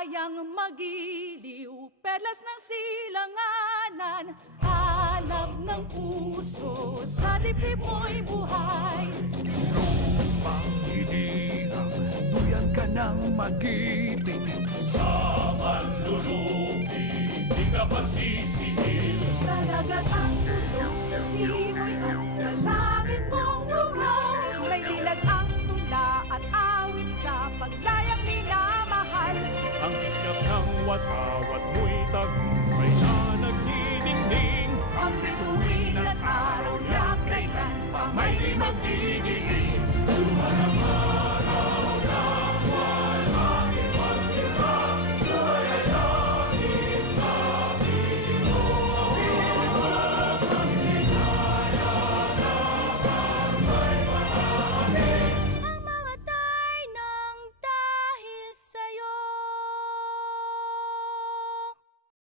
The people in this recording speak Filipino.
kayang magiliw, perlas ng silanganan, alab ng puso, sa dibdib mo'y buhay. Lupang hinirang, duyan ka ng magiting. Sa manlulupi, di ka pa sisingil. Sa dagat ang tulong, sa simoy at sa langit mong lugaw. May dilag ang tula at awit sa paglayang minamahal. Ang iskap ng watawat mo'y tagumpay na nagniningning. Ang bituin at araw na kailan pa may di magdidilim. Lumanang